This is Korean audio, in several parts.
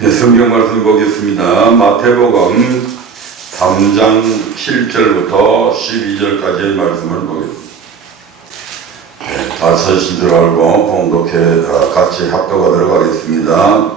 네, 성경 말씀 보겠습니다. 마태복음 3장 7절부터 12절까지의 말씀을 보겠습니다. 네, 다 찾으신 줄 알고 봉독해 같이 합독하도록 하겠습니다.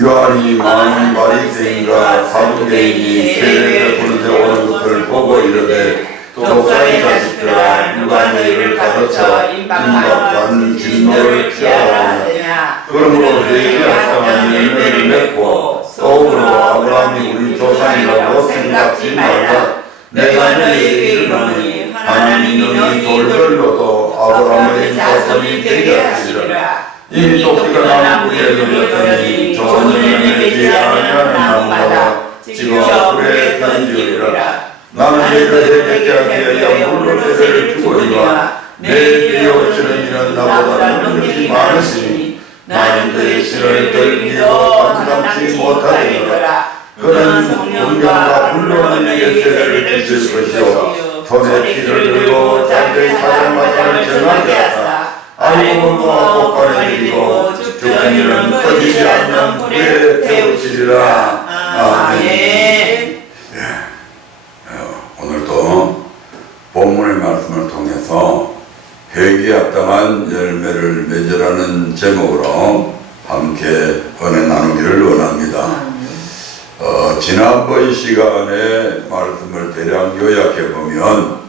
요한이 많은 바리새인과 사두개인이 세례를 베푸는데 오는 것을 보고 이르되 독사의 자식들아 누가 너희를 가르쳐 임박한 진노를 피하라 하느냐. 그러므로 회개하여 열매를 맺고 속으로 아브라함이 우리 조상이라고 생각지 말라. 내가 너희에게 이르노니 하나님이 너희 돌들로도 아브라함의 자손이 되게 하시리라. 이미 토끼가 나무에 눌렸더니 좋은 열매 맺지 아니하는 나무마다 지금 불에 던지리라. 나는 너희를 회개케 하기 위하여 물로 세례를 주거니와 내 뒤에 오시는 이는 나보다 능력이 많으시니 나는 그의 신을 덜 믿어 감당치 못하리라. 그는 성령과 불로 너희에게 세례를 주실 것이요 손에 피를 들고 자기의 사장마장을 정하게 하사 아이고와 꽃가루 드리고 죽은 이는 꺼지지 않는 불에 태우시리라. 아멘. 오늘도 본문의 말씀을 통해서 회개에 합당한 열매를 맺으라는 제목으로 함께 은혜 나누기를 원합니다. 지난번 시간에 말씀을 대략 요약해보면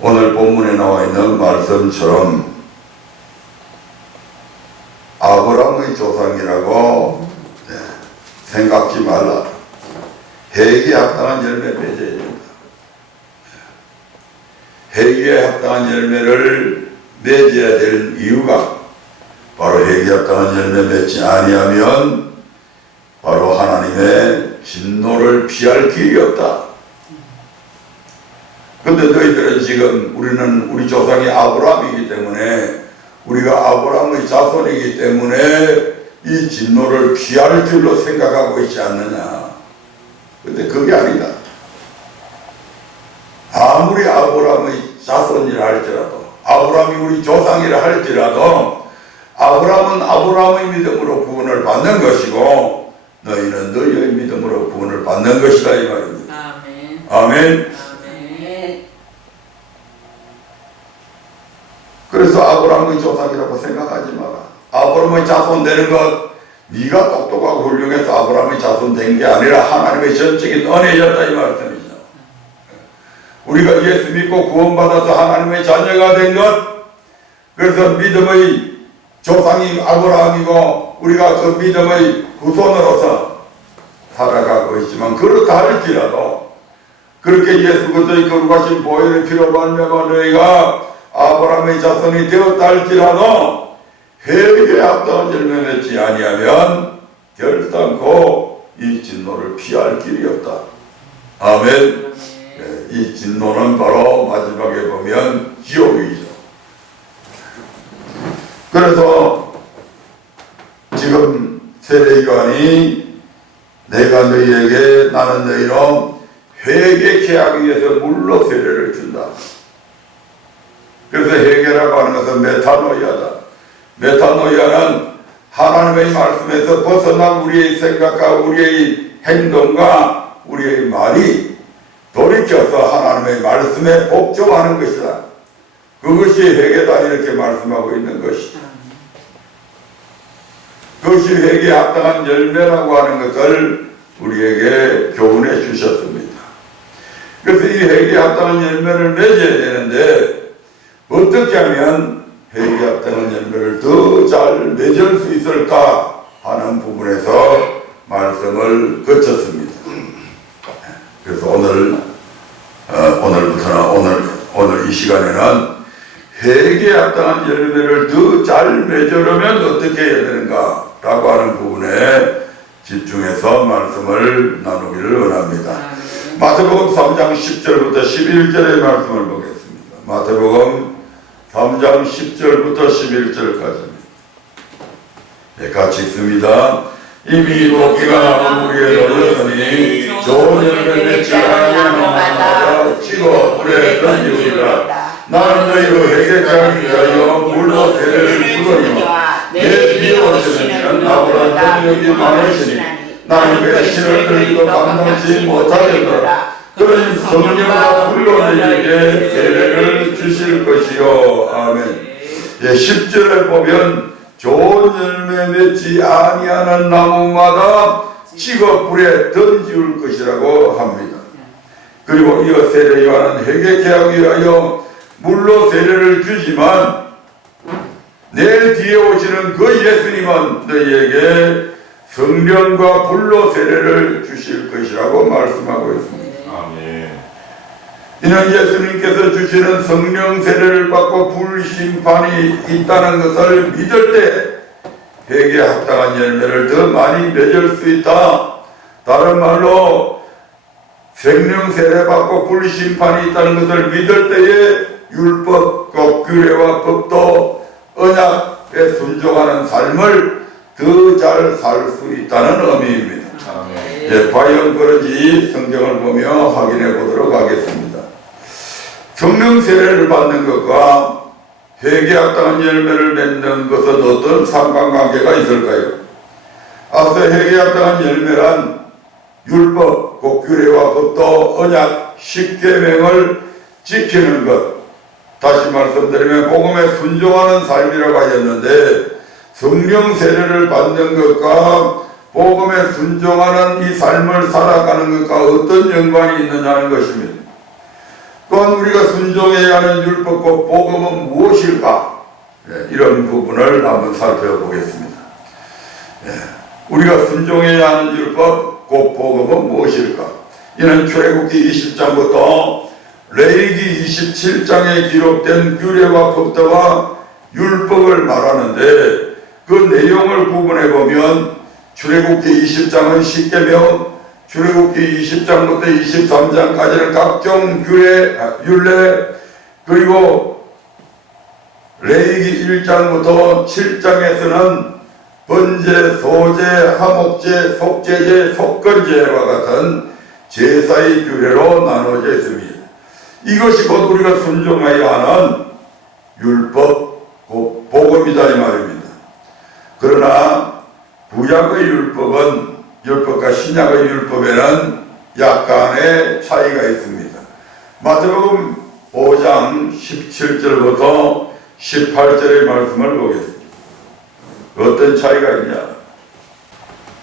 오늘 본문에 나와 있는 말씀처럼 아브라함의 조상이라고 생각지 말라. 회개에 합당한 열매 맺어야 된다. 회개에 합당한 열매를 맺어야 될 이유가 바로 회개에 합당한 열매 맺지 아니하면 바로 하나님의 진노를 피할 길이 없다. 근데 너희들은 지금 우리 조상이 아브라함이기 때문에 우리가 아브라함의 자손이기 때문에 이 진노를 피할 줄로 생각하고 있지 않느냐. 근데 그게 아니다. 아무리 아브라함의 자손이라 할지라도 아브라함이 우리 조상이라 할지라도 아브라함은 아브라함의 믿음으로 구원을 받는 것이고 너희는 너희의 믿음으로 구원을 받는 것이다 이 말입니다. 아멘. 아멘. 아멘. 그래서 아브라함의 조상이라고 생각하지 마라. 아브라함의 자손 되는 것 네가 똑똑하고 훌륭해서 아브라함의 자손 된 게 아니라 하나님의 전적인 은혜였다 이 말씀이죠. 우리가 예수 믿고 구원받아서 하나님의 자녀가 된 것, 그래서 믿음의 조상이 아브라함이고 우리가 그 믿음의 후손으로서 살아가고 있지만 그렇다 할지라도 그렇게 예수 그리스도의 거룩하신 보혈의 피로 말미암아 너희가 아브라함의 자손이 되었다 할지라도 회개에 합당한 열매 맺지 아니하면 결단코 이 진노를 피할 길이 없다. 아멘. 네, 이 진노는 바로 마지막에 보면 지옥이죠. 그래서 지금 세례요한이 내가 너희에게 나는 너희로 회개케 하기 위해서 물로 세례를 준다. 그래서 회개라고 하는 것은 메타노이아다. 메타노이아는 하나님의 말씀에서 벗어난 우리의 생각과 우리의 행동과 우리의 말이 돌이켜서 하나님의 말씀에 복종하는 것이다. 그것이 회개다 이렇게 말씀하고 있는 것이다. 그것이 회개에 합당한 열매라고 하는 것을 우리에게 교훈해 주셨습니다. 그래서 이 회개에 합당한 열매를 맺어야 되는데 어떻게 하면 회개에 합당한 열매를 더 잘 맺을 수 있을까 하는 부분에서 말씀을 거쳤습니다. 그래서 오늘 이 시간에는 회개에 합당한 열매를 더 잘 맺으려면 어떻게 해야 되는가 라고 하는 부분에 집중해서 말씀을 나누기를 원합니다. 마태복음 3장 10절부터 11절의 말씀을 보겠습니다. 마태복음 3장 10절부터 11절까지입니다. 네, 같이 읽습니다. 이미 토끼가 나무 위에 올렸으니 좋은 열매 맺지 아니하는 나무마다 치고 불에 던지리라. 나는 너희로 회개케 하기 위하여 물로 세례를 주거니와 내 뒤에 오시는 나보다 능력이 많으시니 나는 그 신을 들고 감당치 못하겠노라. 그러니 성령과 불로 너희에게 세례를 주실 것이요. 아멘. 10절에 보면 좋은 열매 맺지 아니하는 나무마다 찍어 불에 던지울 것이라고 합니다. 그리고 이어 세례 요한은 회개케 하기 위하여 물로 세례를 주지만 내 뒤에 오시는 그 예수님은 너희에게 성령과 불로 세례를 주실 것이라고 말씀하고 있습니다. 아멘. 이는 예수님께서 주시는 성령 세례를 받고 불심판이 있다는 것을 믿을 때 회개에 합당한 열매를 더 많이 맺을 수 있다. 다른 말로 성령 세례 받고 불심판이 있다는 것을 믿을 때에 율법, 규례와 법도 언약에 순종하는 삶을 더 잘 살 수 있다는 의미입니다. 아멘. 과연 그런지 성경을 보며 확인해 보도록 하겠습니다. 성령 세례를 받는 것과 회개에 합당한 열매를 맺는 것은 어떤 상관관계가 있을까요? 앞서 회개에 합당한 열매란 율법, 규례와 법도 언약, 십계명을 지키는 것, 다시 말씀드리면 복음에 순종하는 삶이라고 하였는데 성령 세례를 받는 것과 복음에 순종하는 이 삶을 살아가는 것과 어떤 연관이 있느냐는 것입니다. 또한 우리가 순종해야 하는 율법과 복음은 무엇일까? 이런 부분을 한번 살펴보겠습니다. 우리가 순종해야 하는 율법, 곧 복음은 무엇일까? 이는 출애굽기 20장부터 레위기 27장에 기록된 규례와 법도와 율법을 말하는데 그 내용을 구분해 보면 출애굽기 20장은 십계명, 출애굽기 20장부터 23장까지는 각종 규례, 율례, 그리고 레위기 1장부터 7장에서는 번제, 소제, 화목제, 속제제, 속건제와 같은 제사의 규례로 나누어져 있습니다. 이것이 곧 우리가 순종해야 하는 율법, 곧 복음이다 이 말입니다. 그러나 구약의 율법과 신약의 율법에는 약간의 차이가 있습니다. 마태복음 5장 17절부터 18절의 말씀을 보겠습니다. 어떤 차이가 있냐?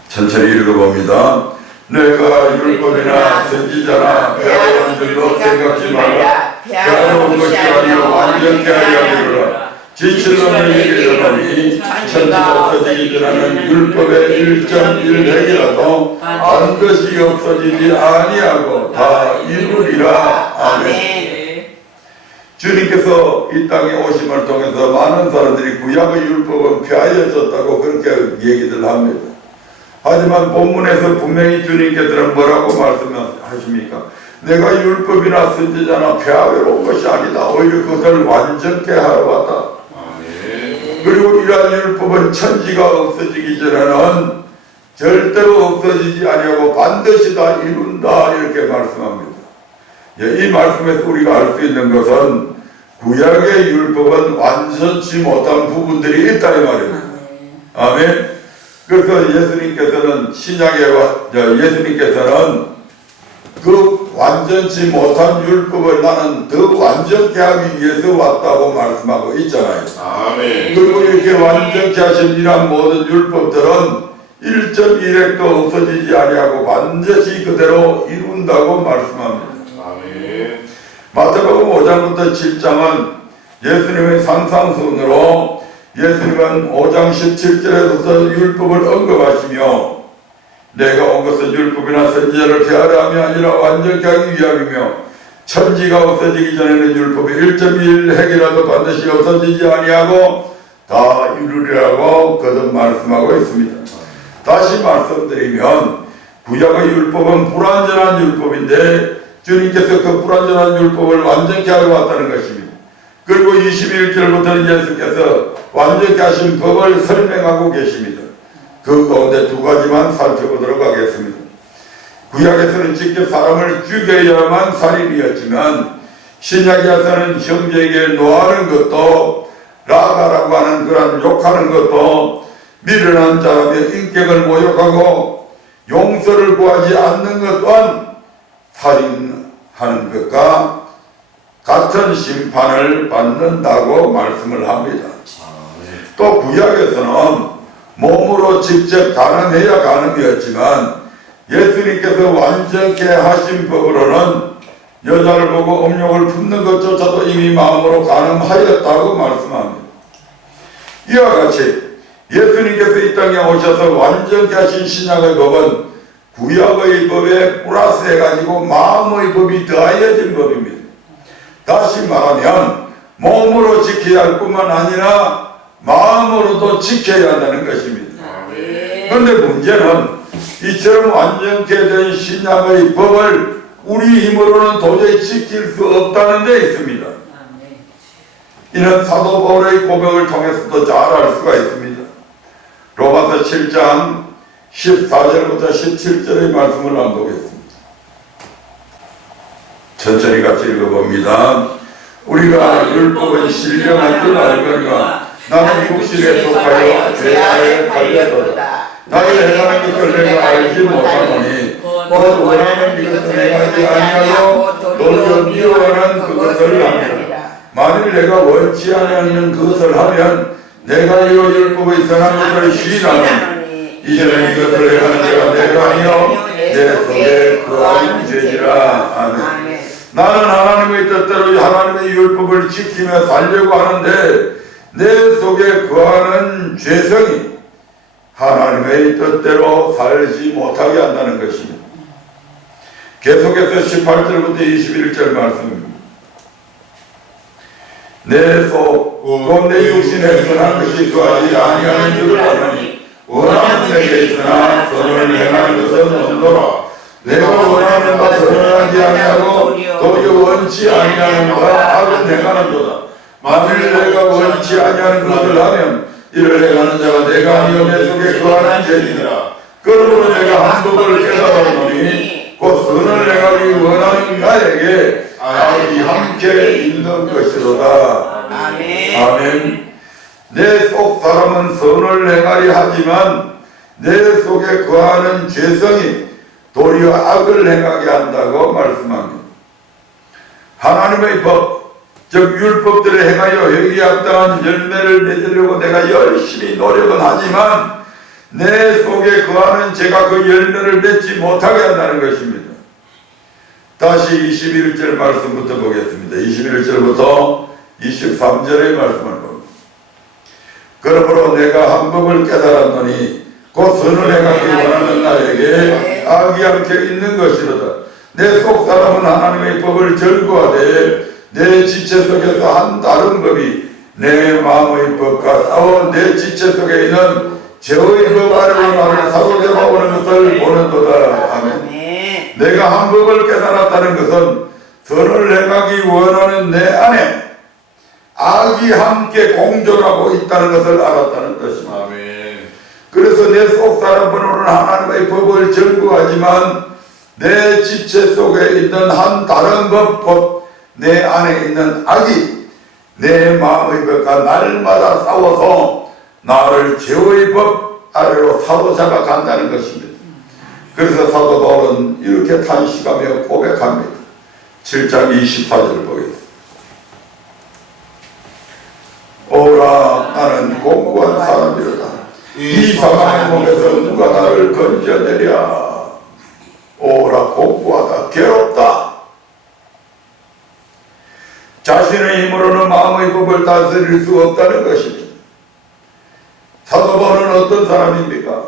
천천히 읽어봅니다. 내가 율법이나 선지자나 배워온 줄로 생각지 말라. 배워온 것이 아니요 완전케 하려 하리라. 진실로 너희에게 이르노니 천지가 없어지기 전에는 율법의 1.1획이라도 반드시 없어지지 아니하고 다 이루리라. 아멘. 주님께서 이 땅에 오심을 통해서 많은 사람들이 구약의 율법은 폐하여졌다고 그렇게 얘기들 합니다. 하지만 본문에서 분명히 주님께서는 뭐라고 말씀하십니까? 내가 율법이나 선지자나 폐하러 온 것이 아니다. 오히려 그것을 완전케 하러 왔다. 그리고 이러한 율법은 천지가 없어지기 전에는 절대로 없어지지 아니하고 반드시 다 이룬다 이렇게 말씀합니다. 이 말씀에서 우리가 알 수 있는 것은 구약의 율법은 완전치 못한 부분들이 있다 이 말입니다. 아멘. 그래서 예수님께서는 그 완전치 못한 율법을 나는 더 완전케 하기 위해서 왔다고 말씀하고 있잖아요. 아멘. 그리고 이렇게 완전케 하신 이러한 모든 율법들은 1.1획도 없어지지 아니하고 반드시 그대로 이룬다고 말씀합니다. 아멘. 마태복음 5장부터 7장은 예수님의 산상순으로 예수님은 5장 17절에서 율법을 언급하시며 내가 온 것은 율법이나 선지자를 폐하려 함이 아니라 완전케 하기 위함이며 천지가 없어지기 전에는 율법이 1.1획이라도 반드시 없어지지 아니하고 다 이루리라고 거듭 말씀하고 있습니다. 다시 말씀드리면 구약의 율법은 불완전한 율법인데 주님께서 그 불완전한 율법을 완전케 하러 왔다는 것입니다. 그리고 21절부터는 예수께서 완전케 하신 법을 설명하고 계십니다. 그 가운데 두 가지만 살펴보도록 하겠습니다. 구약에서는 직접 사람을 죽여야만 살인이었지만 신약에서는 형제에게 노하는 것도 라가라고 하는 그런 욕하는 것도 미련한 자라며 인격을 모욕하고 용서를 구하지 않는 것 또한 살인하는 것과 같은 심판을 받는다고 말씀을 합니다. 또 구약에서는 몸으로 직접 가늠해야 가늠이었지만 예수님께서 완전케 하신 법으로는 여자를 보고 음욕을 품는 것조차도 이미 마음으로 가늠하였다고 말씀합니다. 이와 같이 예수님께서 이 땅에 오셔서 완전케 하신 신약의 법은 구약의 법에 플러스해가지고 마음의 법이 더하여진 법입니다. 다시 말하면 몸으로 지켜야 할 뿐만 아니라 마음으로도 지켜야 한다는 것입니다. 그런데 문제는 이처럼 완전케 된 신약의 법을 우리 힘으로는 도저히 지킬 수 없다는 데 있습니다. 이는 사도 바울의 고백을 통해서도 잘 알 수가 있습니다. 로마서 7장 14절부터 17절의 말씀을 낭독했습니다. 천천히 같이 읽어봅니다. 우리가 율법은 신령한 줄 알거니와 나는 육신에 속하여 죄 아래 팔려도다. 나를 행하는 것을 내가 알지 못하노니 곧 원하는 이것을 행하지 아니하고 도리어 미워하는 그것을 합니다. 만일 내가 원치 않는 그것을 하면 내가 이로 율법의 선한 것을 시인하노니 이제는 이것을 행하는 자가 내가 아니요 내 속에 거하는 죄지라. 아멘. 나는 하나님의 뜻대로 하나님의 율법을 지키며 살려고 하는데 내 속에 거하는 죄성이 하나님의 뜻대로 살지 못하게 한다는 것입니다. 계속해서 18절부터 21절 말씀입니다. 내 속, 곧 내 육신에 선한 것이 거하지 아니하는 줄을 아노니 원하는 내게 있으나 선을 행하는 것은 없노라. 내가 원하는 바 선을 하지 아니하고 도리어 원치 아니하는 바 악은 행하는도다. 만일 내가 원치 아니하는 것을 하면 이를 행하는 자가 내가 아니요 내 속에 거하는 죄니라. 그러므로 내가 한 법을 깨달았노니 곧 선을 행하기 원하는 나에게 악이 함께 있는 것이로다. 아멘. 내 속 사람은 선을 행하려 하지만 내 속에 거하는 죄성이 도리어 악을 행하게 한다고 말씀합니다. 하나님의 법, 즉 율법들을 행하여 회개합당한 열매를 맺으려고 내가 열심히 노력은 하지만 내 속에 거하는 죄가 그 열매를 맺지 못하게 한다는 것입니다. 다시 21절 말씀부터 보겠습니다. 21절부터 23절의 말씀을 봅니다. 그러므로 내가 한 법을 깨달았노니 곧 선을 행하기 원하는 나에게 악이 함께 있는 것이로다. 내 속 사람은 하나님의 법을 절구하되 내 지체 속에서 한 다른 법이 내 마음의 법과 싸워 내 지체 속에 있는 죄의 법 아래로 나를 사로잡아 오는 것을 보는도다. 아멘. 내가 한 법을 깨달았다는 것은 선을 행하기 원하는 내 안에 악이 함께 공존하고 있다는 것을 알았다는 뜻입니다. 아멘. 그래서 내 속 사람으로는 하나님의 법을 절구하지만 내 지체 속에 있는 한 다른 법, 곧 내 안에 있는 악이 내 마음의 법과 날마다 싸워서 나를 죄의 법 아래로 사로잡아 간다는 것입니다. 그래서 사도 바울은 이렇게 탄식하며 고백합니다. 7장 24절을 보겠습니다. 오라 나는 공고한 사람이로다. 이 사망의 몸에서 누가 나를 건져내랴. 오라 공고하다 괴롭다. 자신의 힘으로는 마음의 법을 다스릴 수 없다는 것입니다. 사도 바울은 어떤 사람입니까?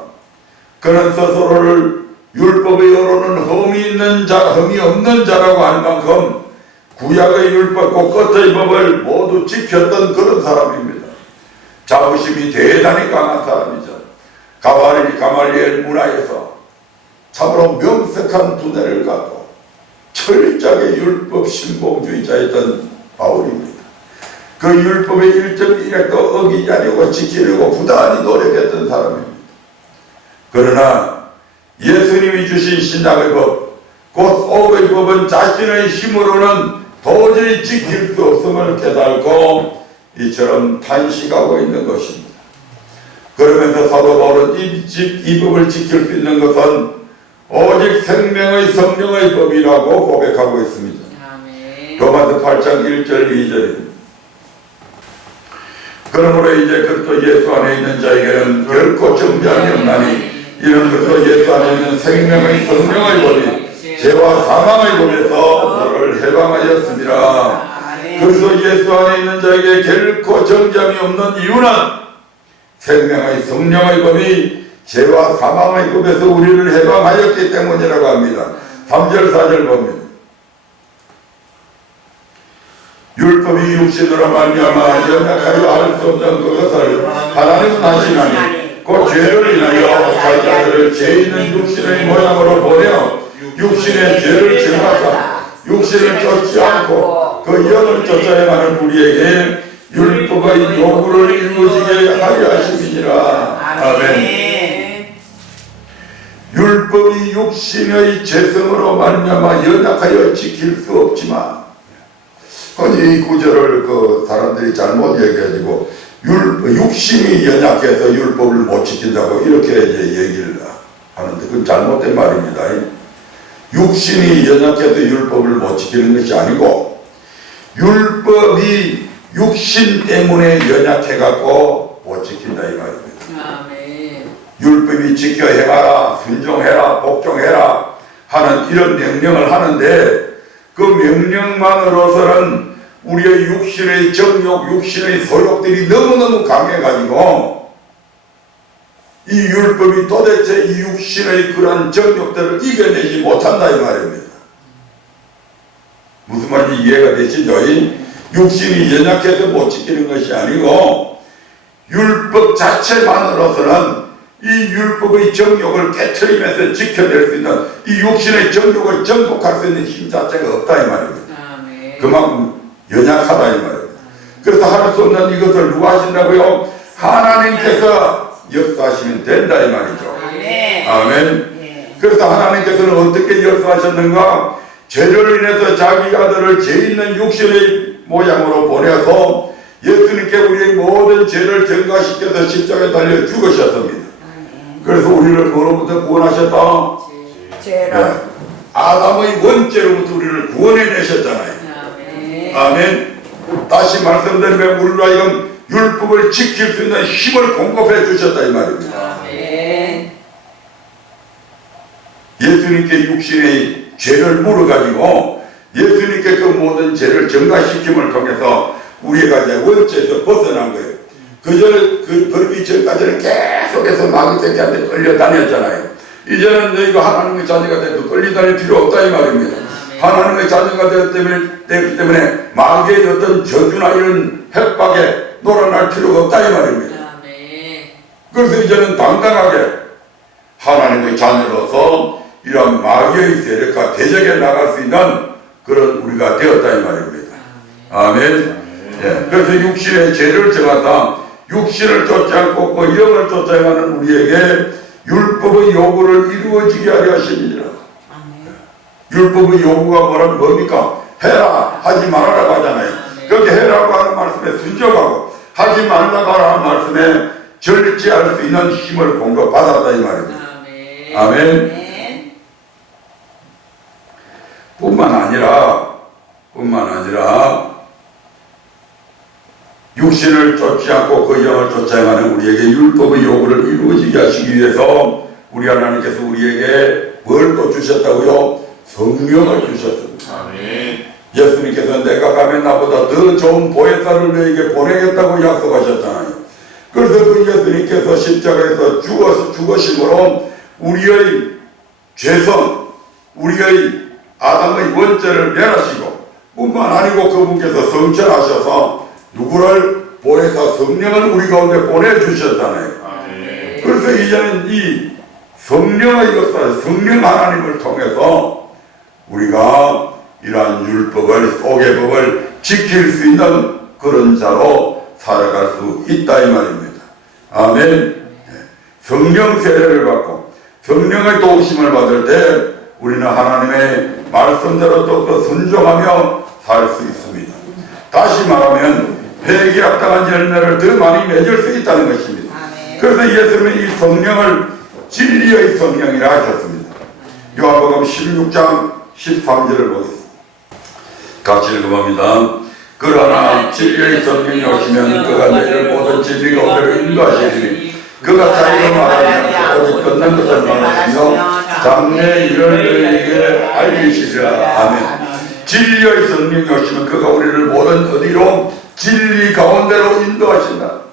그는 스스로를 율법의 여로는 흠이 없는 자라고 할 만큼 구약의 율법과 끝의 법을 모두 지켰던 그런 사람입니다. 자부심이 대단히 강한 사람이죠. 가말리엘 문화에서 참으로 명석한 두뇌를 갖고 철저하게 율법 신봉주의자였던 바울입니다. 그 율법의 1.1핵도 어기지 않고 지키려고 부단히 노력했던 사람입니다. 그러나 예수님이 주신 신약의 법, 곧 오의 법은 자신의 힘으로는 도저히 지킬 수 없음을 깨닫고 이처럼 탄식하고 있는 것입니다. 그러면서 사도 바울은 이 법을 지킬 수 있는 것은 오직 생명의 성령의 법이라고 고백하고 있습니다. 로마서 8장 1절 2절입니다. 그러므로 이제 그리스도 예수 안에 있는 자에게는 결코 정죄함이 없나니 이는 그리스도 예수 안에 있는 생명의 성령의 법이 죄와 사망의 법에서 너를 해방하였습니다. 그래서 예수 안에 있는 자에게 결코 정죄함이 없는 이유는 생명의 성령의 법이 죄와 사망의 법에서 우리를 해방하였기 때문이라고 합니다. 3절 4절 봅니다. 율법이 육신으로 말미암아 연약하여 알 수 없는 그것을 하나님은 하시나니 곧 죄를 인하여 자기들을 죄 있는 육신의 모양으로 보내어 육신의 죄를 정하사 육신을 쫓지 않고 그 영을 쫓아야 하는 우리에게 율법의 요구를 이루어지게 하려 하심이니라. 아멘. 율법이 육신의 죄성으로 말미암아 연약하여 지킬 수 없지만 이 구절을 사람들이 잘못 얘기해가지고 육신이 연약해서 율법을 못 지킨다고 이렇게 이제 얘기를 하는데 그건 잘못된 말입니다. 육신이 연약해서 율법을 못 지키는 것이 아니고 율법이 육신 때문에 연약해갖고 못 지킨다 이 말입니다. 율법이 지켜 행하라, 순종해라, 복종해라 하는 이런 명령을 하는데 그 명령만으로서는 우리의 육신의 정욕, 육신의 소욕들이 너무너무 강해가지고 이 율법이 도대체 이 육신의 그런 정욕들을 이겨내지 못한다 이 말입니다. 무슨 말인지 이해가 되시죠? 육신이 연약해서 못 지키는 것이 아니고 율법 자체만으로서는 이 율법의 정욕을 깨트리면서 지켜낼 수 있는 이 육신의 정욕을 정복할 수 있는 힘 자체가 없다 이 말입니다. 그만큼 연약하다 이 말입니다. 그래서 할 수 없는 이것을 누가 하신다고요? 하나님께서 역사하시면 된다 이 말이죠. 아멘. 그래서 하나님께서는 어떻게 역사하셨는가? 죄를 인해서 자기 아들을 죄 있는 육신의 모양으로 보내서 예수님께 우리의 모든 죄를 전가시켜서 십자가에 달려 죽으셨습니다. 그래서 우리를 뭐로부터 구원하셨다? 죄로. 아담의 원죄로부터 우리를 구원해내셨잖아요. 아멘. 다시 말씀드리면 우리로 하여금 율법을 지킬 수 있는 힘을 공급해 주셨다 이 말입니다. 예수님께 육신의 죄를 물어가지고 예수님께 그 모든 죄를 전가시킴을 통해서 우리가 이제 원죄에서 벗어난 거예요. 그 벌비 전까지는 계속해서 마귀 새끼한테 끌려다녔잖아요. 이제는 너희가 하나님의 자녀가 돼도 끌려다닐 필요 없다 이 말입니다. 하나님의 자녀가 되기 때문에 마귀의 어떤 저주나 이런 협박에 놀아날 필요가 없다 이 말입니다. 그래서 이제는 당당하게 하나님의 자녀로서 이런 마귀의 세력과 대적에 나갈 수 있는 그런 우리가 되었다 이 말입니다. 아멘. 예, 그래서 육신의 죄를 정하사 육신을 쫓지 않고 그 영을 쫓아가는 우리에게 율법의 요구를 이루어지게 하려 하십니다. 율법의 요구가 뭡니까? 해라 하지 말아라고 하잖아요. 그렇게 해라고 하는 말씀에 순종하고 하지 말라고 하는 말씀에 절제할 수 있는 힘을 공급받았다 이 말입니다. 아멘. 뿐만 아니라 육신을 쫓지 않고 그 영을 쫓아가는 우리에게 율법의 요구를 이루어지게 하시기 위해서 우리 하나님께서 우리에게 뭘 또 주셨다고요? 성령을 주셨습니다. 아멘. 예수님께서 내가 가면 나보다 더 좋은 보혜사를 너에게 보내겠다고 약속하셨잖아요. 그래서 그 예수님께서 십자가에서 죽으심으로 우리의 죄성, 우리의 아담의 원죄를 멸하시고 뿐만 아니고 그분께서 성천하셔서 누구를 보혜사 성령을 우리 가운데 보내주셨잖아요. 아멘. 그래서 이제는 이 성령의 역사, 성령 하나님을 통해서 우리가 이러한 율법을, 속의법을 지킬 수 있는 그런 자로 살아갈 수 있다 이 말입니다. 아멘. 성령 세례를 받고 성령의 도우심을 받을 때 우리는 하나님의 말씀대로 또 순종하며 살 수 있습니다. 다시 말하면 회개합당한 열매를 더 많이 맺을 수 있다는 것입니다. 그래서 예수님은 이 성령을 진리의 성령이라 하셨습니다. 요한복음 16장 13절을 보겠습니다. 같이 읽어봅니다. 그러나 진리의 성령이 오시면 그가 너희를 모든 진리 가운데로 인도하시리니 그가 자기가 말하지 않고 오직 듣는 것을 말하시며 장래 일을 너희에게 알리시리라. 아멘. 진리의 성령이 오시면 그가 우리를 모든 어디로 진리 가운데로 인도하신다.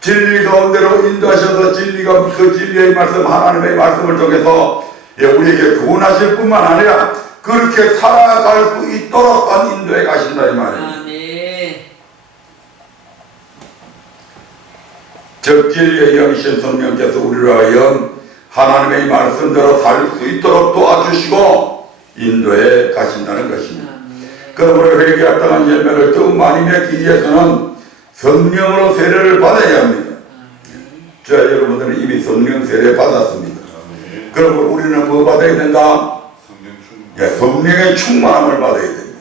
진리 가운데로 인도하셔서 진리가 그 진리의 말씀 하나님의 말씀을 통해서 우리에게 구원하실 뿐만 아니라 그렇게 살아갈 수 있도록 한 인도에 가신다 이 말입니다. 즉 진리의 영이신 성령께서 우리를 하여 하나님의 말씀대로 살 수 있도록 도와주시고 인도에 가신다는 것입니다. 그러므로 회개에 따른 열매를 더욱 많이 맺기 위해서는 성령으로 세례를 받아야 합니다. 저와 여러분들은 이미 성령 세례 받았습니다. 그러므로 우리는 뭐 받아야 된다? 성령의 충만함을 받아야 됩니다.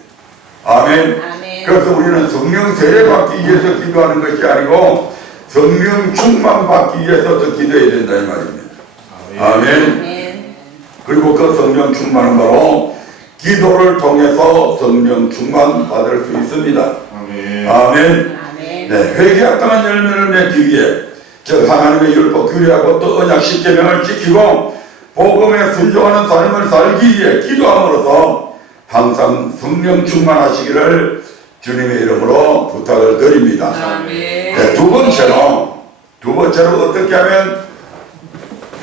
아멘. 그래서 우리는 성령 세례 받기 위해서 기도하는 것이 아니고 성령 충만 받기 위해서 더 기도해야 된다 이 말입니다. 아멘. 그리고 그 성령 충만은 바로 기도를 통해서 성령 충만 받을 수 있습니다. 아멘. 네, 회개에 따른 열매를 맺기 위해 즉 하나님의 율법 규례하고 또 언약 10계명을 지키고 복음에 순종하는 삶을 살기 위해 기도함으로써 항상 성령 충만하시기를 주님의 이름으로 부탁을 드립니다. 네, 두 번째로 어떻게 하면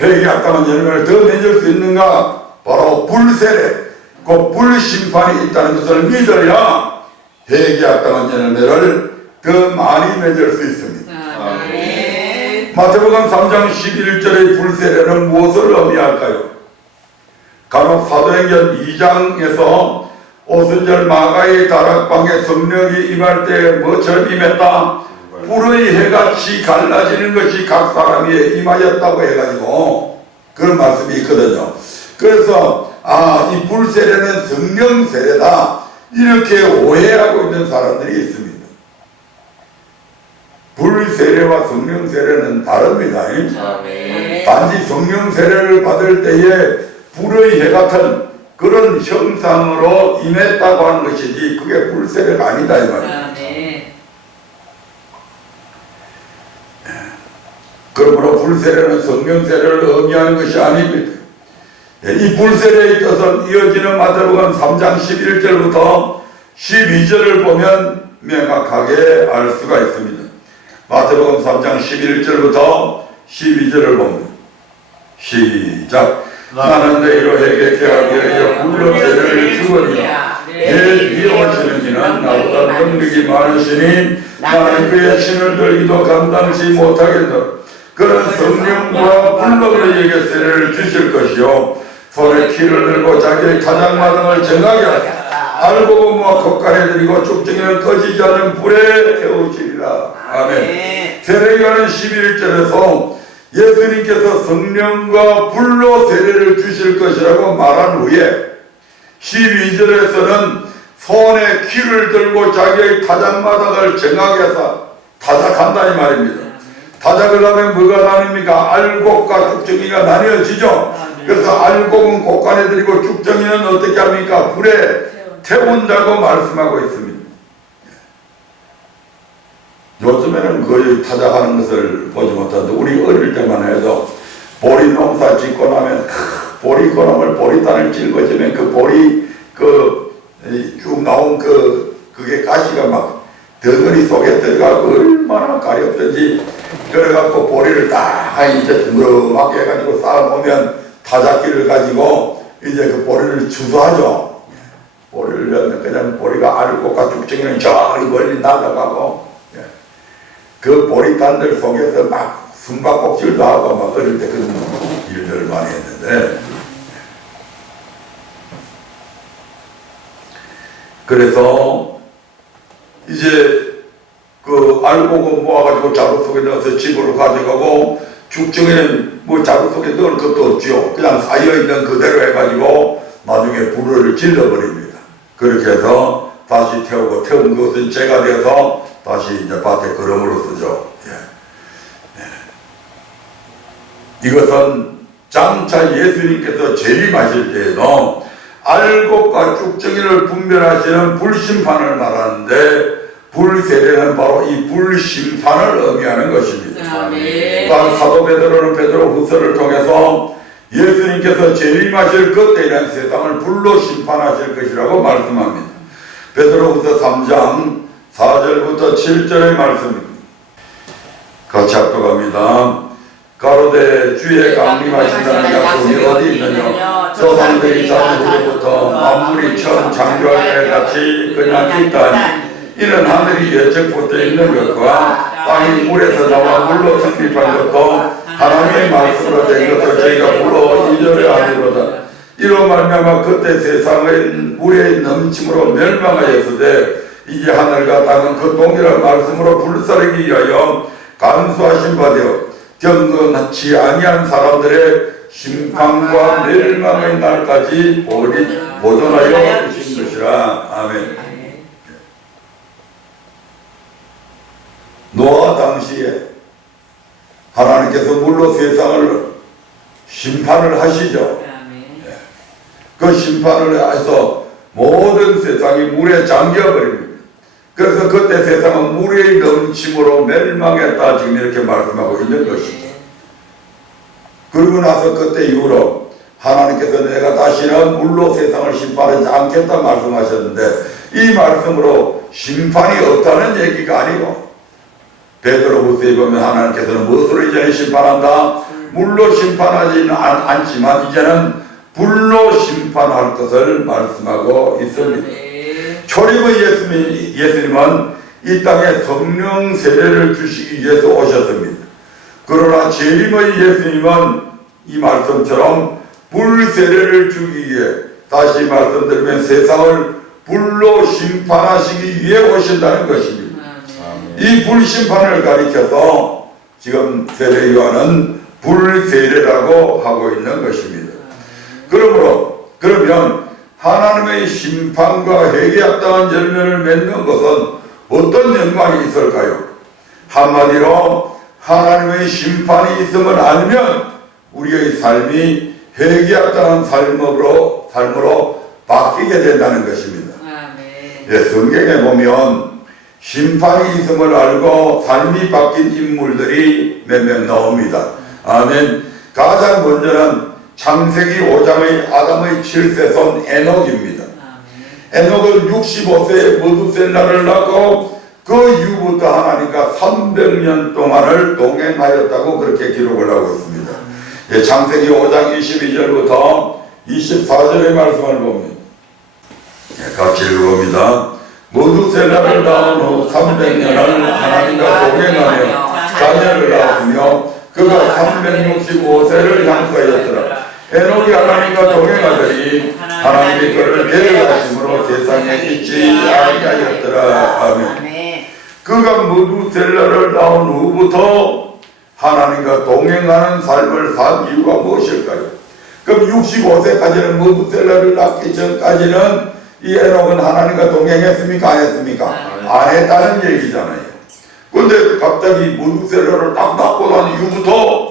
회개에 따른 열매를 더 맺을 수 있는가? 바로 불세례, 그 불심판이 있다는 것을 믿어야 회개에 따른 열매를 더 많이 맺을 수 있습니다. 마태복음 3장 11절의 불세례는 무엇을 의미할까요? 간혹 사도행전 2장에서 오순절 마가의 다락방에 성령이 임할 때 뭐처럼 임했다? 불의 해같이 갈라지는 것이 각 사람이 임하였다고 해가지고 그런 말씀이 있거든요. 그래서 이 불세례는 성령 세례다 이렇게 오해하고 있는 사람들이 있습니다. 불세례와 성령 세례는 다릅니다. 단지 성령 세례를 받을 때에 불의 해 같은 그런 형상으로 임했다고 하는 것이지 그게 불세례가 아니다 이 말입니다. 그러므로 불세례는 성령 세례를 의미하는 것이 아닙니다. 이 불세례에 있어서 이어지는 마태복음 3장 11절부터 12절을 보면 명확하게 알 수가 있습니다. 마태복음 3장 11절부터 12절을 봅니다. 시작. 나는 너희로 회개케 하기 위하여 불로 세례를 주거니와 내 뒤에 오시는 이는 나보다 능력이 많으시니 나는 그의 신을 들기도 감당치 못하겠노라. 그는 성령과 불로 너희에게 세례를 주실 것이요 손에 키를 들고 자기의 타작마당을 정하게 하사 알고 보면 겉가래 드리고 쭉정이는 꺼지지 않는 불에 태우시리라. 아멘. 세례요한 11절에서 예수님께서 성령과 불로 세례를 주실 것이라고 말한 후에 12절에서는 손에 키를 들고 자기의 타작마당을 정하게 해서 타작한다 이 말입니다. 타작을 하면 뭐가 나뉩니까? 알곡과 쭉정이가 나뉘어지죠. 그래서 알곡은 곳간에 들이고 쭉정이는 어떻게 합니까? 불에 태운다고 말씀하고 있습니다. 요즘에는 거의 타작하는 것을 보지 못하는데 우리 어릴 때만 해도 보리 농사 짓고 나면 보리고름을 보리단을 짊어지면 그 보리 쭉 나온 그게 가시가 막 덩어리 속에 들어가고 얼마나 가렵든지 그래갖고 보리를 딱 이제 둥그렇게 해가지고 쌓아놓으면 타작기를 가지고 이제 그 보리를 추수하죠. 보리를 넣으면 그냥 보리가 알곡과 쭉정이는 저리 멀리 날아가고 그 보리단들 속에서 막 숨바꼭질도 하고 막 어릴 때 그런 일들을 많이 했는데 그래서 이제 그 알곡은 모아가지고 자루 속에 넣어서 집으로 가져가고 죽정에는 뭐 자루 속에 넣을 것도 없지요. 그냥 쌓여있는 그대로 해가지고 나중에 불을 질러버립니다. 그렇게 해서 다시 태우고 태운 것은 재가 되어서 다시 이제 밭에 걸음으로 쓰죠. 이것은 장차 예수님께서 재림하실 때에도 알곡과 쭉정이를 분별하시는 불심판을 말하는데, 불세례는 바로 이 불심판을 의미하는 것입니다. 또한 사도 베드로는 베드로후서를 통해서 예수님께서 재림하실 그때에는 세상을 불로 심판하실 것이라고 말씀합니다. 베드로후서 3장 4절부터 7절의 말씀입니다. 같이 합독합니다. 가로되 주의 강림하신다는 약속이 어디 있느냐? 조상들이 자기 후로부터 만물이 처음 창조할 때 같이 그냥 있다니, 이는 하늘이 예적부터 있는 것과 땅이 물에서 나와 물로 성립한 것도 하나님의 말씀으로 된 것을 저희가 불러 이전에 하리로다. 이로 말미암아 그때 세상은 물의 넘침으로 멸망하였으되 이제 하늘과 땅은 그 동일한 말씀으로 불사르기 위하여 간수하신 바 되어 경건치 아니한 사람들의 심판과 멸망의 날까지 보존하여 주신 것이라. 아멘. 노아 당시에 하나님께서 물로 세상을 심판을 하시죠. 그 심판을 해서 모든 세상이 물에 잠겨버립니다. 그래서 그때 세상은 물의 넘침으로 멸망했다, 지금 이렇게 말씀하고 있는 것입니다. 그러고 나서 그때 이후로 하나님께서 내가 다시는 물로 세상을 심판하지 않겠다 말씀하셨는데, 이 말씀으로 심판이 없다는 얘기가 아니고, 베드로후서에 보면 하나님께서는 무엇으로 이제는 심판한다? 물로 심판하지는 않지만 이제는 불로 심판할 것을 말씀하고 있습니다. 초림의 예수님은 이 땅에 성령 세례를 주시기 위해서 오셨습니다. 그러나 재림의 예수님은 이 말씀처럼 불 세례를 주기 위해, 다시 말씀드리면 세상을 불로 심판하시기 위해 오신다는 것입니다. 이 불심판을 가리켜서 지금 세례요한은 불세례라고 하고 있는 것입니다. 그러면 하나님의 심판과 회개합당한 열매를 맺는 것은 어떤 영광이 있을까요? 한마디로 하나님의 심판이 있음을 알면 우리의 삶이 회개합당한 삶으로 바뀌게 된다는 것입니다. 성경에 보면 심판이 있음을 알고 삶이 바뀐 인물들이 몇 명 나옵니다. 아멘. 가장 먼저는 창세기 5장의 아담의 7세손 에녹입니다. 에녹은 65세에 머두셀라를 낳고 그 이후부터 하나님과 300년 동안을 동행하였다고 그렇게 기록을 하고 있습니다. 창세기 5장 22절부터 24절의 말씀을 보면 같이 읽어봅니다. 머두셀라를 낳은 후 300년을 하나님과 동행하며 자녀를 낳았으며 그가 365세를 향수하였더라. 에녹이 하나님과 동행하더니 하나님이 그를 데려가심으로 세상에 있지 아니하였더라. 아멘. 그가 머두셀라를 낳은 후부터 하나님과 동행하는 삶을 산 이유가 무엇일까요? 그럼 65세까지는 머두셀라를 낳기 전까지는 이 에녹은 하나님과 동행했습니까? 안 했습니까? 안 했다는 얘기잖아요. 근데 갑자기 머두셀라를 딱 낳고 난 이후부터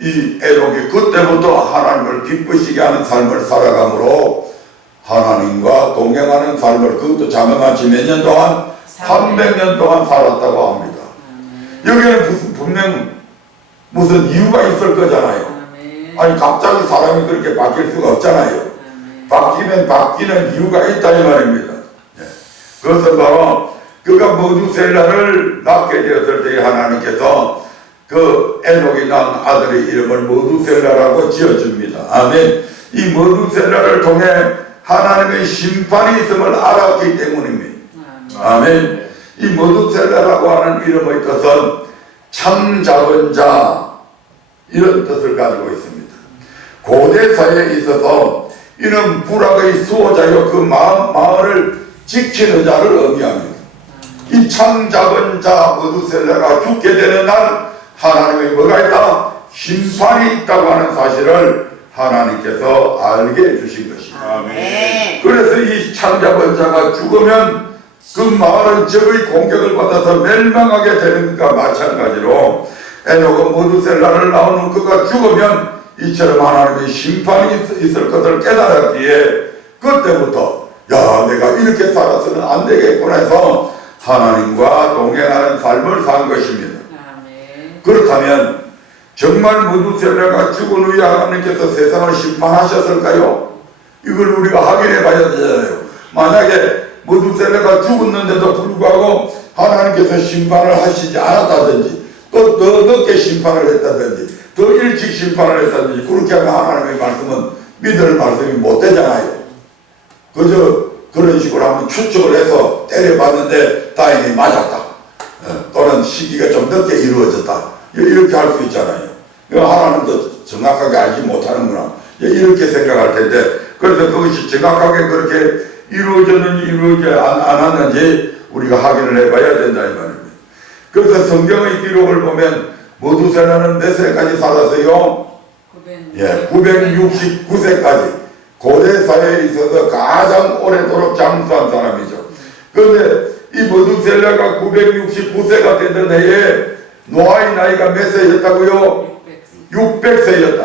이 에녹이 그때부터 하나님을 기쁘시게 하는 삶을 살아가므로 하나님과 동행하는 삶을, 그것도 자명하지 몇 년 동안? 300년 동안 살았다고 합니다. 여기는 분명 무슨 이유가 있을 거잖아요. 아니 갑자기 사람이 그렇게 바뀔 수가 없잖아요. 바뀌면 바뀌는 이유가 있다 이 말입니다. 그것은 바로 그가 머두셀라를 낳게 되었을 때 하나님께서 그 에녹이 낳은 아들의 이름을 머두셀라라고 지어줍니다. 아멘. 이 머두셀라를 통해 하나님의 심판이 있음을 알았기 때문입니다. 아멘. 이 머두셀라라고 하는 이름의 뜻은 참 잡은 자, 이런 뜻을 가지고 있습니다. 고대 사회에 있어서 이는 불악의 수호자여 그 마을을 지키는 자를 의미합니다. 이 참 잡은 자 머두셀라가 죽게 되는 날 하나님의 뭐가 있다? 심판이 있다고 하는 사실을 하나님께서 알게 해주신 것입니다. 아멘. 그래서 이 참 잡은 자가 죽으면 그 마을은 적의 공격을 받아서 멸망하게 되는 것과 마찬가지로 에녹은 모두셀라를 낳은 그가 죽으면 이처럼 하나님의 심판이 있을 것을 깨달았기에 그때부터 야, 내가 이렇게 살아서는 안 되겠구나 해서 하나님과 동행하는 삶을 산 것입니다. 그렇다면 정말 모두셀라가 죽은 후에 하나님께서 세상을 심판하셨을까요? 이걸 우리가 확인해 봐야 되잖아요. 만약에 모두셀라가 죽었는데도 불구하고 하나님께서 심판을 하시지 않았다든지 또 더 늦게 심판을 했다든지 더 일찍 심판을 했다든지 그렇게 하면 하나님의 말씀은 믿을 말씀이 못 되잖아요. 그저 그런 식으로 한번 추측을 해서 때려봤는데 다행히 맞았다. 또는 시기가 좀 늦게 이루어졌다. 이렇게 할 수 있잖아요. 하나님도 정확하게 알지 못하는구나. 이렇게 생각할 텐데 그래서 그것이 정확하게 그렇게 이루어졌는지 이루어지지 않았는지 우리가 확인을 해봐야 된다 이 말입니다. 그래서 성경의 기록을 보면 모두셀라는 몇 세까지 살았어요? 969세까지 고대 사회에 있어서 가장 오래도록 장수한 사람이죠. 그런데 이 모두셀라가 969세가 되던 해에 노아의 나이가 몇 세였다고요? 600세였다.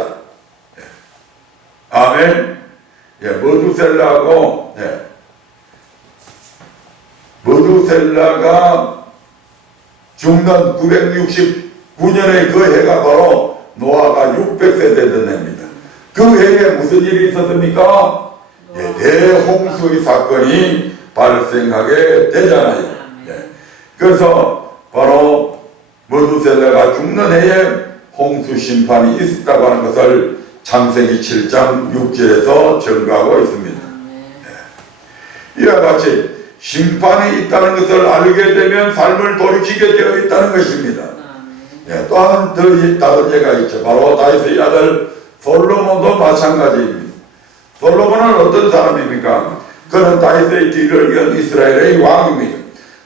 아멘. 모두셀라가 중간 969년의 그 해가 바로 노아가 600세 되던 해입니다. 그 해에 무슨 일이 있었습니까? 대홍수의 사건이 발생하게 되잖아요. 그래서 바로 모두셀라가 죽는 해에 홍수 심판이 있었다고 하는 것을 창세기 7장 6절에서 증거하고 있습니다. 이와 같이 심판이 있다는 것을 알게 되면 삶을 돌이키게 되어 있다는 것입니다. 또한 다른 예가 있죠. 바로 다윗의 아들 솔로몬도 마찬가지입니다. 솔로몬은 어떤 사람입니까? 그는 다윗의 뒤를 이은 이스라엘의 왕입니다.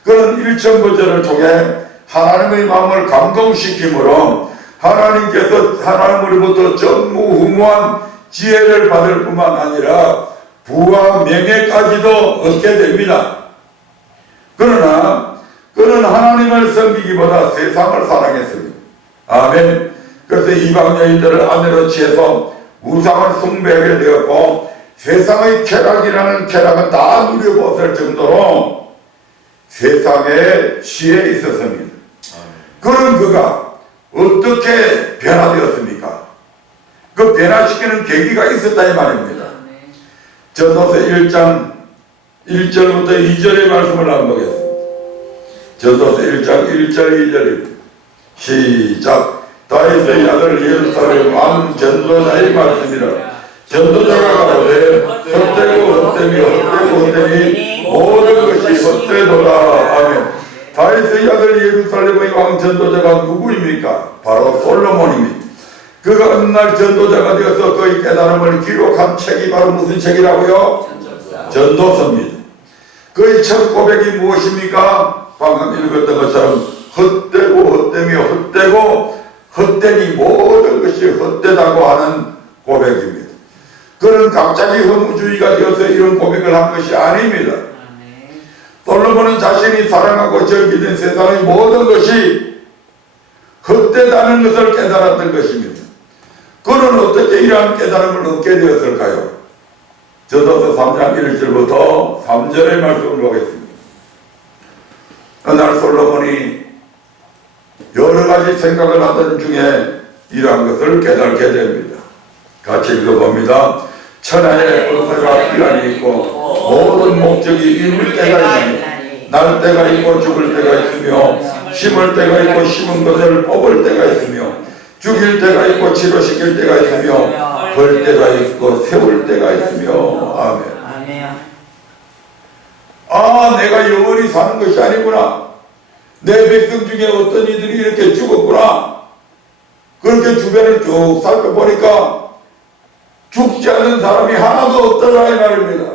그는 일천거절을 통해 하나님의 마음을 감동시키므로 하나님께서 하나님으로부터 전무후무한 지혜를 받을 뿐만 아니라 부와 명예까지도 얻게 됩니다. 그러나 그는 하나님을 섬기기보다 세상을 사랑했습니다. 아멘. 그래서 이방 여인들을 아내로 취해서 우상을 숭배하게 되었고 세상의 쾌락이라는 쾌락은 다 누려보았을 정도로 세상에 취해 있었습니다. 그런 그가 어떻게 변화되었습니까? 그 변화시키는 계기가 있었다 이 말입니다. 전도서 1장 1절부터 2절의 말씀을 한번 보겠습니다. 전도서 1장 1절 2절입니다. 시작. 다윗의 아들 예루살렘 왕 전도자의 말씀이라. 전도자가 가로되 헛되고 헛되며 헛되고 헛되니 모든 것이 헛되도다. 아멘. 다윗의 아들 예루살렘의 왕 전도자가 누구입니까? 바로 솔로몬입니다. 그가 어느 날 전도자가 되어서 그의 깨달음을 기록한 책이 바로 무슨 책이라고요? 전도서입니다. 그의 첫 고백이 무엇입니까? 방금 읽었던 것처럼 헛되고 헛되며 헛되고 헛되니 모든 것이 헛되다고 하는 고백입니다. 그는 갑자기 허무주의가 되어서 이런 고백을 한 것이 아닙니다. 솔로몬은 자신이 사랑하고 즐기는 세상의 모든 것이 헛되다는 것을 깨달았던 것입니다. 그는 어떻게 이러한 깨달음을 얻게 되었을까요? 전도서 3장 1절부터 3절의 말씀을 보겠습니다. 어느 날 솔로몬이 여러 가지 생각을 하던 중에 이러한 것을 깨닫게 됩니다. 같이 읽어봅니다. 천하에 은사가 필연이 있고 모든 목적이 이룰 때가 있으니 날 때가 있고 죽을 때가 있으며 심을 때가 있고 심은 것을 뽑을 때가 있으며 죽일 때가 있고 치료시킬 때가 있으며 벌 때가 있고 세울 때가 있으며 아멘. 아, 내가 영원히 사는 것이 아니구나. 내 백성 중에 어떤 이들이 이렇게 죽었구나. 그렇게 주변을 쭉 살펴보니까 죽지 않는 사람이 하나도 없더라 이 말입니다.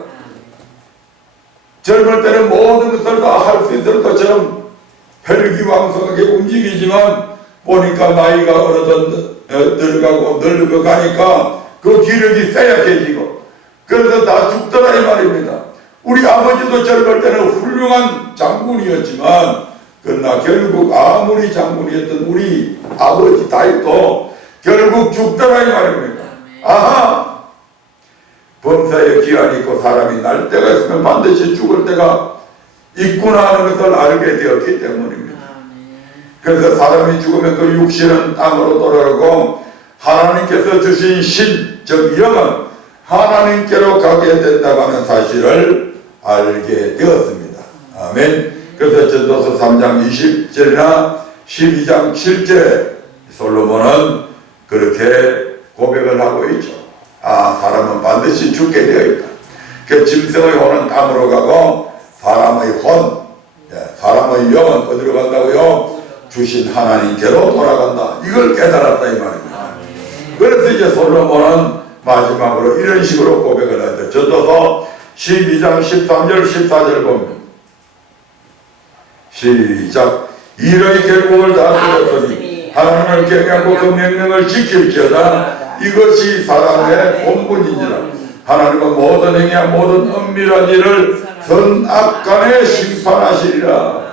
젊을 때는 모든 것을 다 할 수 있을 것처럼 혈기왕성하게 움직이지만 보니까 나이가 늙어가고 늙어가니까 그 기력이 쇠약해지고 그래서 다 죽더라 이 말입니다. 우리 아버지도 젊을 때는 훌륭한 장군이었지만 그러나 결국 아무리 장군이었던 우리 아버지 다윗도 결국 죽더라 이 말입니다. 아하! 범사에 기한이 있고 사람이 날 때가 있으면 반드시 죽을 때가 있구나 하는 것을 알게 되었기 때문입니다. 그래서 사람이 죽으면 그 육신은 땅으로 돌아가고 하나님께서 주신 신, 즉 영은 하나님께로 가게 된다고 하는 사실을 알게 되었습니다. 아멘. 그래서 전도서 3장 20절이나 12장 7절에 솔로몬은 그렇게 고백을 하고 있죠. 아, 사람은 반드시 죽게 되어 있다. 그 짐승의 혼은 땅으로 가고 사람의 혼, 사람의 영은 어디로 간다고요? 주신 하나님께로 돌아간다. 이걸 깨달았다 이 말입니다. 그래서 이제 솔로몬은 마지막으로 이런 식으로 고백을 하죠. 전도서 12장 13절 14절 보면 시작. 이러이 결국을 다 들었으니 하나님을 경외하고 그 명령을 지킬지어다. 이것이 사람의 본분이니라. 하나님은 모든 행위와 모든 은밀한 일을 선악간에 심판하시리라.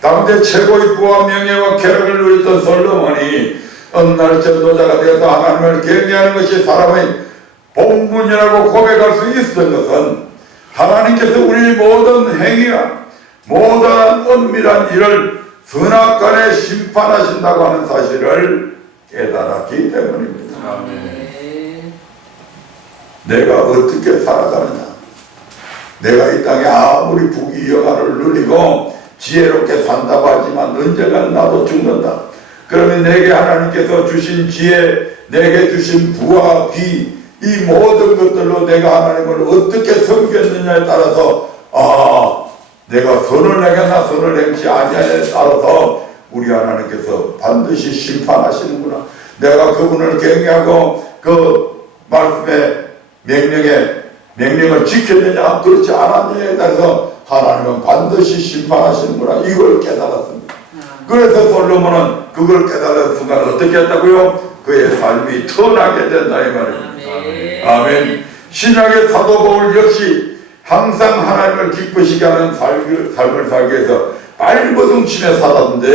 당대 최고의 부와 명예와 쾌락을 누렸던 솔로몬이 어느 날 전도자가 되어서 하나님을 경외하는 것이 사람의 본분이라고 고백할 수 있었던 것은 하나님께서 우리 모든 행위와 모든 은밀한 일을 선악간에 심판하신다고 하는 사실을 깨달았기 때문입니다. 내가 어떻게 살아가느냐, 내가 이 땅에 아무리 부귀영화를 누리고 지혜롭게 산다고 하지만 언젠가는 나도 죽는다. 그러면 내게 하나님께서 주신 지혜, 내게 주신 부와 귀, 이 모든 것들로 내가 하나님을 어떻게 섬겼느냐에 따라서 내가 선을 행했나 선을 행치 아니하냐에 따라서 우리 하나님께서 반드시 심판하시는구나. 내가 그분을 경외하고 그 말씀의 명령을 지켰느냐 그렇지 않았느냐에 따라서 하나님은 반드시 심판하시는구나. 이걸 깨달았습니다. 그래서 솔로몬은 그걸 깨달은 순간 어떻게 했다고요? 그의 삶이 터나게 된다 이 말입니다. 아멘. 신약의 사도 바울 역시 항상 하나님을 기쁘시게 하는 삶을 살기 위해서 발버둥치며 살았는데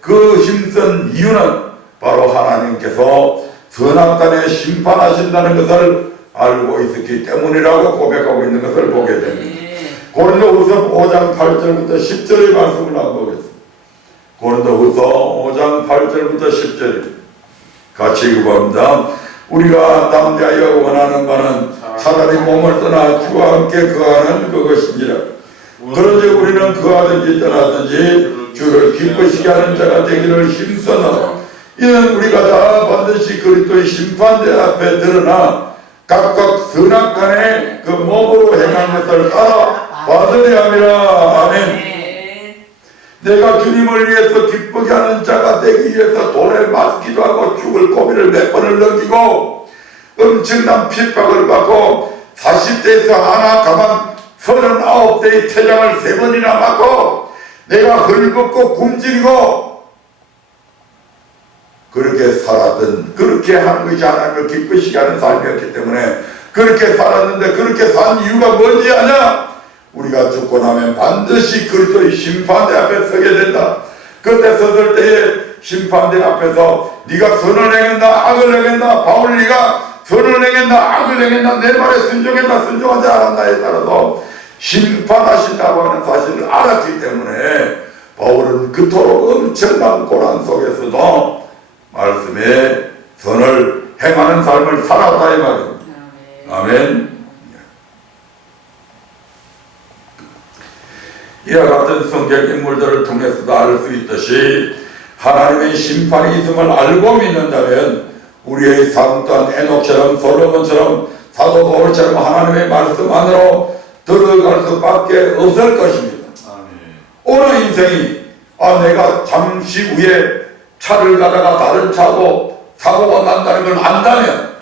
그 힘쓴 이유는 바로 하나님께서 선악간에 심판하신다는 것을 알고 있었기 때문이라고 고백하고 있는 것을 보게 됩니다. 고린도후서 5장 8절부터 10절의 말씀을 한번 보겠습니다. 고린도후서 5장 8절부터 10절 같이 읽어봅니다. 우리가 담대하여 원하는 바는 차라리 몸을 떠나 주와 함께 거하는 그것이니라. 그런데 우리는 거하든지 떠나든지 주를 기쁘시게 하는 자가 되기를 힘써나 이는 우리가 다 반드시 그리스도의 심판대 앞에 드러나 각각 선악간에 그 몸으로 행한 것을 따라 받으려 함이라. 아멘. 내가 주님을 위해서 기쁘게 하는 자가 되기 위해서 돌에 맞기도 하고 죽을 고비를 몇 번을 넘기고 엄청난 핍박을 받고 40대에서 하나 가만 39대의 태장을 3번이나 맞고 내가 헐벗고 굶주리고 그렇게 살았던, 그렇게 하는 것이 하나님을 기쁘시게 하는 삶이었기 때문에 그렇게 살았는데, 그렇게 산 이유가 뭔지 아냐? 우리가 죽고 나면 반드시 그리스도의 심판대 앞에 서게 된다. 그때 섰을 때에 심판대 앞에서 네가 선을 행했나 악을 행했나, 바울 네가 선을 행했나 악을 행했나, 내 말에 순종했나 순종하지 않았나에 따라서 심판하신다고 하는 사실을 알았기 때문에 바울은 그토록 엄청난 고난 속에서도 말씀에 선을 행하는 삶을 살았다 이 말입니다. 아멘. 이와 같은 성경 인물들을 통해서도 알 수 있듯이 하나님의 심판이 있음을 알고 믿는다면 우리의 삶 또한 에녹처럼 솔로몬처럼 사도 바울처럼 하나님의 말씀 안으로 들어갈 수밖에 없을 것입니다. 오늘 인생이 내가 잠시 후에 차를 가다가 다른 차고 사고가 난다는 걸 안다면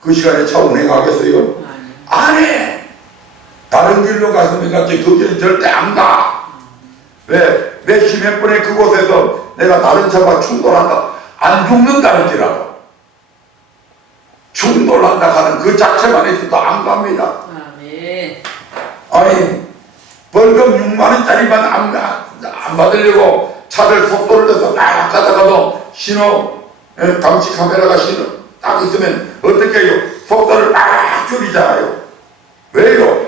그 시간에 차 운행하겠어요? 안 해! 다른 길로 갔으면 갔지 그 길은 절대 안 가! 왜? 몇십몇 분의 그곳에서 내가 다른 차와 충돌한다. 안 죽는다 할지라도 충돌한다 하는 그 자체만 있어도 안 갑니다. 아니 벌금 6만원짜리 자리만 안 받으려고 차를 속도를 내서 딱 가다가도 신호, 감시 카메라가 신호 딱 있으면 어떻게 해요? 속도를 딱 줄이잖아요. 왜요?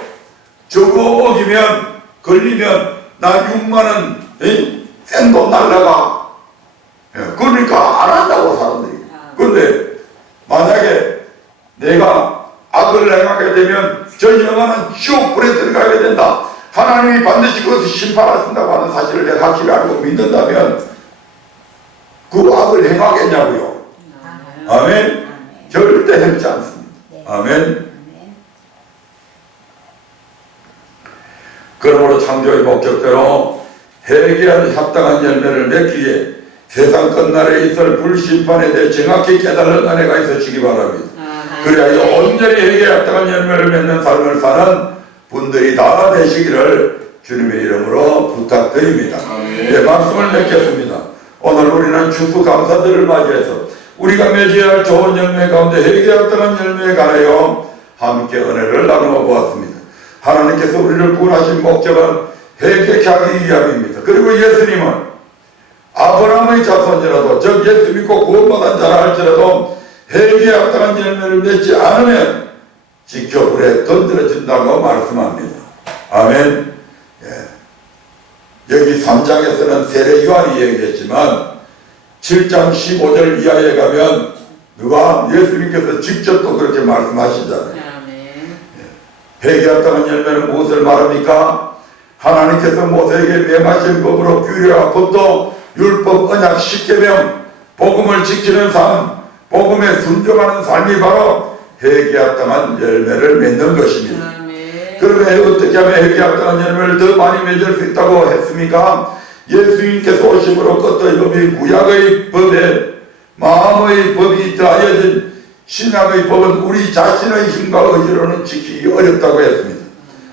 저거 어기면 걸리면 나 6만원 센돈 날라가. 그러니까 안 한다고 사람들이. 그런데 만약에 내가 악을 행하게 되면 저 영혼은 지옥 불에 들어가게 된다. 하나님이 반드시 그것을 심판하신다고 하는 사실을 내가 확실히 알고 믿는다면 그 악을 행하겠냐고요. 아멘. 절대 행치 않습니다. 아멘. 그러므로 창조의 목적대로 회개한 합당한 열매를 맺기에 세상 끝날에 있을 불심판에 대해 정확히 깨달은 은혜가 있으시기 바랍니다. 그래야 온전히 회개에 합당한 열매를 맺는 삶을 사는 분들이 다 되시기를 주님의 이름으로 부탁드립니다. 네, 말씀을 맺겠습니다. 오늘 우리는 추수감사절을 맞이해서 우리가 맺어야 할 좋은 열매 가운데 회개에 합당한 열매에 관하여 함께 은혜를 나누어 보았습니다. 하나님께서 우리를 구원하신 목적은 회개케 하기 위함입니다. 그리고 예수님은 아브라함의 자손이라도 즉 예수 믿고 구원받은 자라 할지라도 회개에 합당한 열매를 맺지 않으면 지켜 불에 던져진다고 말씀합니다. 아멘. 예. 여기 3장에서는 세례 요한이 얘기했지만 7장 15절 이하에 가면 누가 예수님께서 직접 또 그렇게 말씀하시잖아요. 회개에 합당한 열매는 무엇을 말합니까? 하나님께서 모세에게 명하신 법으로 규례와 법도 율법, 언약, 십계명, 복음을 지키는 삶, 복음에 순종하는 삶이 바로 회개에 합당한 열매를 맺는 것입니다. 그러면 어떻게 하면 회개에 합당한 열매를 더 많이 맺을 수 있다고 했습니까? 예수님께서 오심으로 끝의 법이 구약의 법에 마음의 법이 더하여진 신약의 법은 우리 자신의 힘과 의지로는 지키기 어렵다고 했습니다.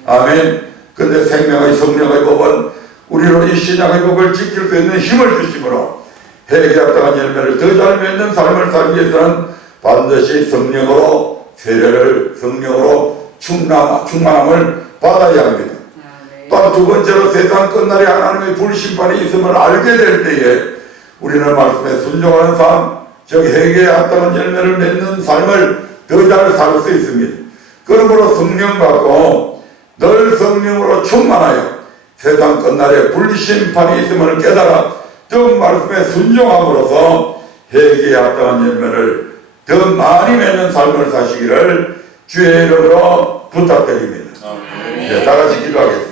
아멘. 근데 생명의 성령의 법은 우리로 이 신약의 법을 지킬 수 있는 힘을 주심으로 회개에 합당한 열매를 더 잘 맺는 삶을 살기 위해서는 반드시 성령으로 세례를 성령으로 충만함을 받아야 합니다. 또한 두 번째로 세상 끝날에 하나님의 불심판이 있음을 알게 될 때에 우리는 말씀에 순종하는 삶, 즉 회개에 합당한 열매를 맺는 삶을 더 잘 살 수 있습니다. 그러므로 성령 받고 늘 성령으로 충만하여 세상 끝날에 불심판이 있음을 깨달아 더 말씀에 순종함으로써 회개에 합당한 열매를 더 많이 맺는 삶을 사시기를 주의 이름으로 부탁드립니다. 네, 다 같이 기도하겠습니다.